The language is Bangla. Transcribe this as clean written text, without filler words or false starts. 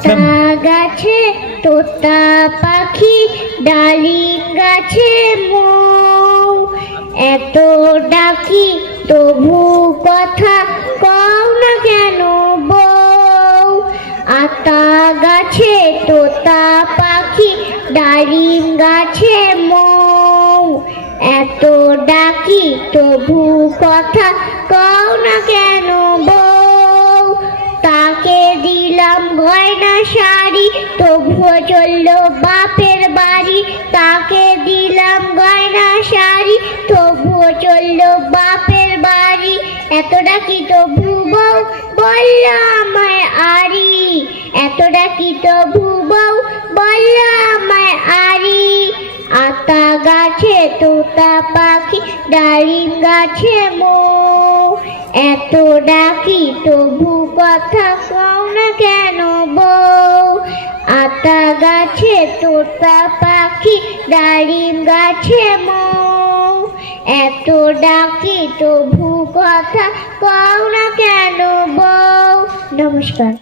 আতা গাছে তোতা পাখি, ডালিম গাছে মৌ, এত ডাকি তবু কথা কও না কেন বউ। আতা গাছে তোতা পাখি, ডালিম গাছে মৌ, এত ডাকি তবু কথা কও না কেন বউ। তাকে দিলাম গয়না শাড়ি, তবুও চললো বাপের বাড়ি। তাকে দিলাম গয়না শাড়ি, তবুও চললো বাপের বাড়ি। এত ডাকি তবু বউ বলল আমায় আরি, এত ডাকি তবু বউ বলল আমায় আরি। আতা গাছে তোতা পাখি, ডালিম গাছে মৌ, এত ডাকি তবু কথা কও না কেন বউ। আতা গাছে তোতা পাখি, ডালিম গাছে মৌ, এত ডাকি তবু কথা কও না কেন বউ। নমস্কার।